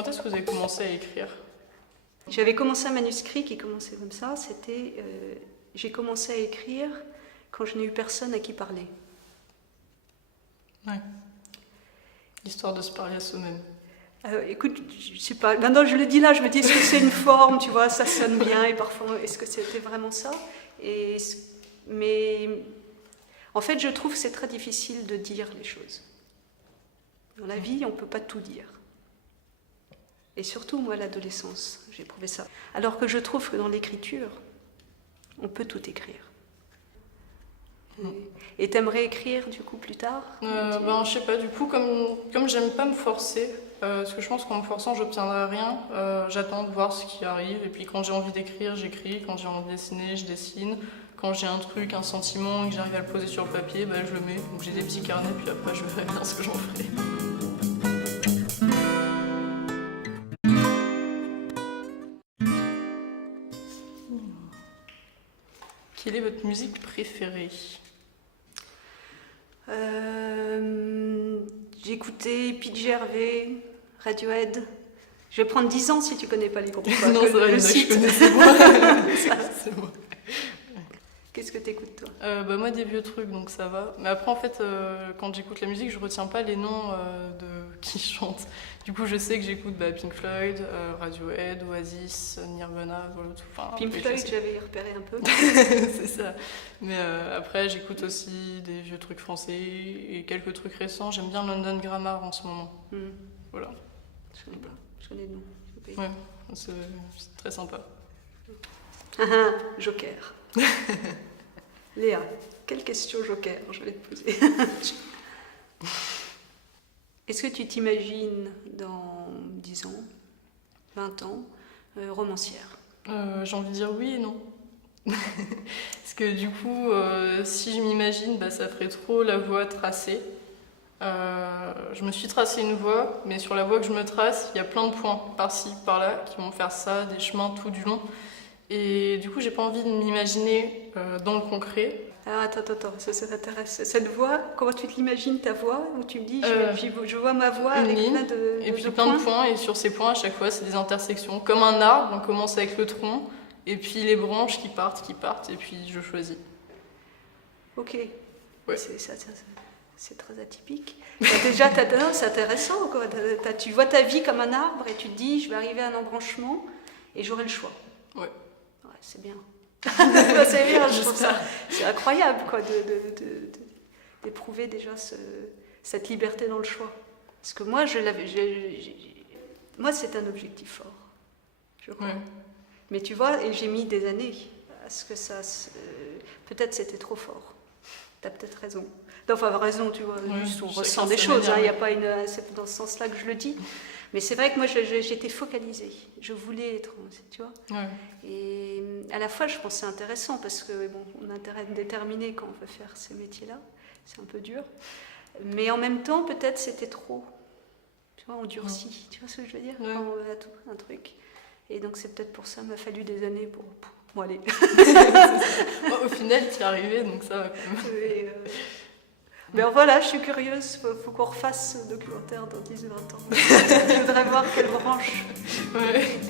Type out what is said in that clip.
Quand est-ce que vous avez commencé à écrire? J'avais commencé un manuscrit qui commençait comme ça. J'ai commencé à écrire quand je n'ai eu personne à qui parler. Ouais. L'histoire de se parler à soi-même. Écoute, je sais pas. Maintenant, je le dis là, je me dis, est-ce que c'est une forme, tu vois, ça sonne bien, et parfois, est-ce que c'était vraiment ça? Mais en fait, je trouve que c'est très difficile de dire les choses. Dans la vie, on ne peut pas tout dire. Et surtout, moi, à l'adolescence, j'ai éprouvé ça. Alors que je trouve que dans l'écriture, on peut tout écrire. Et t'aimerais écrire, du coup, plus tard? Je sais pas, du coup, comme j'aime pas me forcer, parce que je pense qu'en me forçant, j'obtiendrai rien, j'attends de voir ce qui arrive, et puis quand j'ai envie d'écrire, j'écris, quand j'ai envie de dessiner, je dessine, quand j'ai un truc, un sentiment, et que j'arrive à le poser sur le papier, je le mets. Donc j'ai des petits carnets, puis après, je verrai bien ce que j'en ferai. Quelle est votre musique préférée? J'ai écouté Pete Hervé, Radiohead. Je vais prendre 10 ans si tu connais pas les groupes. Non, c'est vrai, je connais, c'est moi. C'est moi. Qu'est-ce que t'écoutes, toi? Moi, des vieux trucs, donc ça va. Mais après, en fait, quand j'écoute la musique, je retiens pas les noms de qui chantent. Du coup, je sais que j'écoute Pink Floyd, Radiohead, Oasis, Nirvana, voilà tout. Enfin, Pink Floyd, j'avais repéré un peu. C'est ça. Mais après, j'écoute aussi des vieux trucs français et quelques trucs récents. J'aime bien London Grammar en ce moment. Voilà. Je connais pas. Je connais le nom. Ouais, c'est très sympa. Joker. Léa, quelle question joker je vais te poser? Est-ce que tu t'imagines dans 10 ans, 20 ans, romancière? J'ai envie de dire oui et non. Parce que du coup, si je m'imagine, ça ferait trop la voie tracée. Je me suis tracé une voie, mais sur la voie que je me trace, il y a plein de points par-ci, par-là, qui vont faire ça, des chemins tout du long. Et du coup, j'ai pas envie de m'imaginer dans le concret. Ah, attends, ça t'intéresse. Cette voie, comment tu te l'imagines, ta voie? Où tu me dis, je vois ma voie avec ligne, plein de et puis de plein points. de points, et sur ces points, à chaque fois, c'est des intersections. Comme un arbre, on commence avec le tronc, et puis les branches qui partent, et puis je choisis. Ok. Ouais. C'est très atypique. Déjà, c'est intéressant, quoi. Tu vois ta vie comme un arbre, et tu te dis, je vais arriver à un embranchement, et j'aurai le choix. Ouais, c'est bien. C'est bien, je trouve ça. C'est incroyable, quoi, d'éprouver déjà cette liberté dans le choix. Parce que moi, moi, c'est un objectif fort, je crois. ouais. Mais tu vois, et j'ai mis des années à ce que ça. Peut-être c'était trop fort. T'as peut-être raison. Enfin, raison, tu vois. Juste on ressent des choses. Il y a pas c'est dans ce sens-là que je le dis. Mais c'est vrai que moi, j'étais focalisée. Je voulais être, tu vois. Ouais. Et à la fois, je pense que c'est intéressant parce que, bon, on a intérêt à déterminer quand on veut faire ces métiers-là. C'est un peu dur. Mais en même temps, peut-être c'était trop. Tu vois, on durcit. Tu vois ce que je veux dire? Quand on veut un truc. Et donc, c'est peut-être pour ça qu'il m'a fallu des années pour bon, aller. Au final, tu y es arrivé, donc ça va quand même. Mais voilà, je suis curieuse, faut qu'on refasse ce documentaire dans 10-20 ans. Je voudrais voir quelle branche. Ouais.